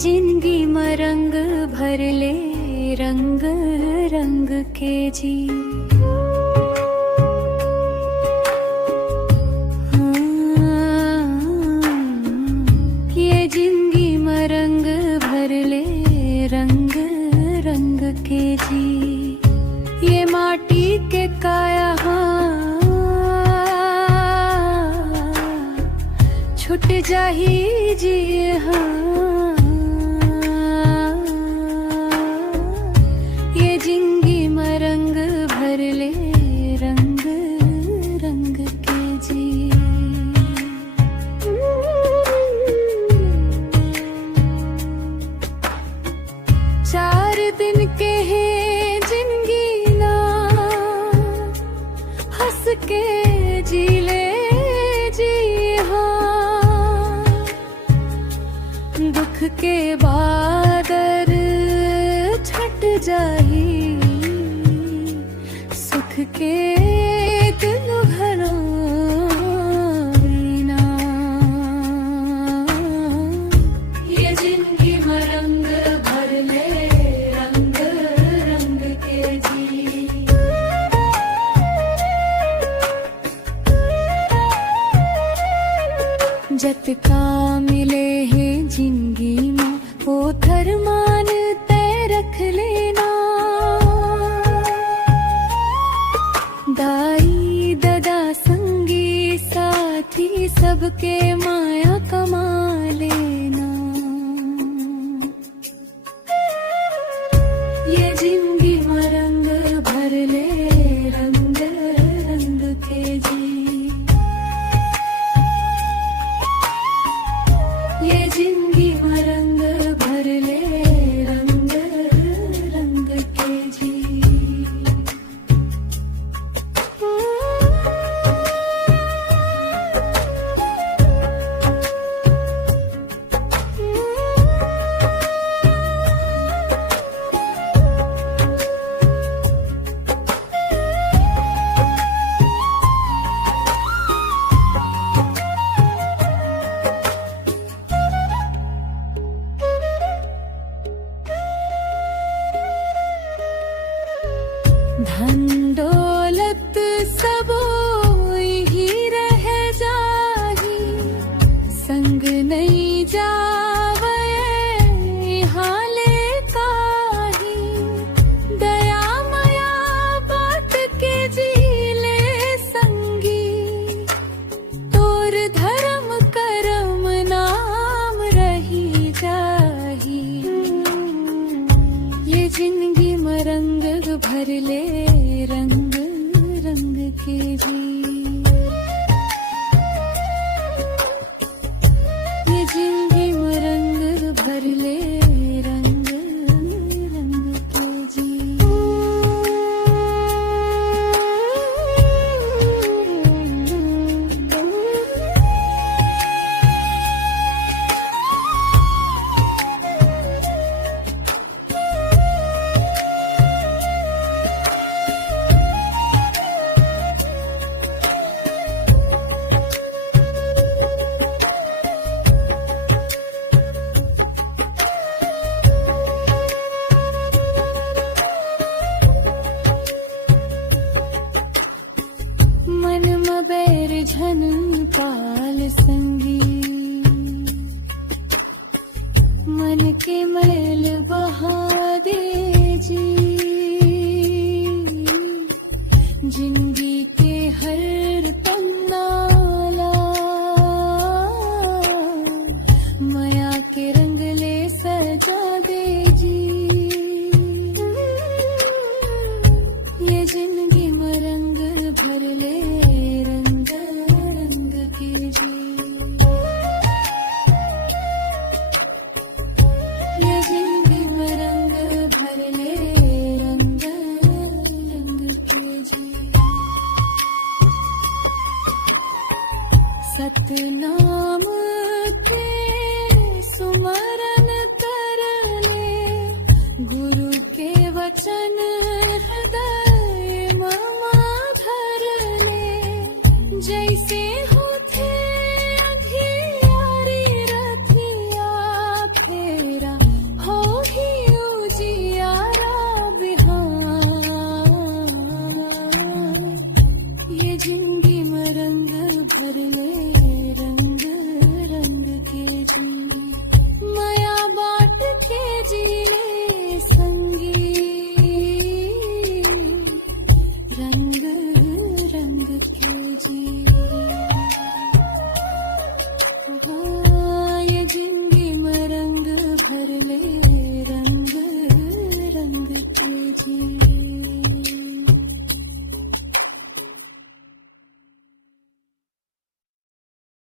जिंदगी में रंग भर ले, रंग रंग के जी। ये जिंदगी में रंग भर ले, रंग रंग के जी। ये माटी के काया छुट जाही जी ये जिंदगी में रंग भर ले, रंग रंग के जी। चार दिन के हैं जिंदगी ना, हंस के जी ले जी हाँ। दुख के बादल छट जाही, सुख के दिल भरो बिना। ये जिंदगी में रंग भर ले, रंग रंग के जी। जत का मिले है जिंदगी में वो थरमान तय रख लेना। दाई ददा संगी साथी सबके माया कमा लेना। ये जिंदगी में रंग भर ले, रंग रंग के जी। ये जिंदगी में रंग भर ले, रंग रंग के जी। धन दौलत सबो यही रह जाही, संग नहीं जावे हाले काही। दया माया बात के जी ले संगी, तोर धर्म करम नाम रही जाही। ये जिंदगी में रंग भर ले, रंग रंग के जी। ये जिंदगी में रंग भर ले, रंग रंग के जी। मन में बैर झन पाल संगी, मन के मैल बहा दे जी। जिंदगी के हर पन्नाला माया के रंग ले सजा दे जी। ये जिंदगी में रंग भर ले, रंग रंग के जी। ये जिंदगी में रंग भर ले, रंग रंग के जी। सतनाम के सुमरन कर ले, गुरु के वचन हृदय ममा धर ले। जैसे होते अंधियारी रखिया फेरा, रिमझिम रंग भर ले रंग रंग के जी, माया बाट के जीने संग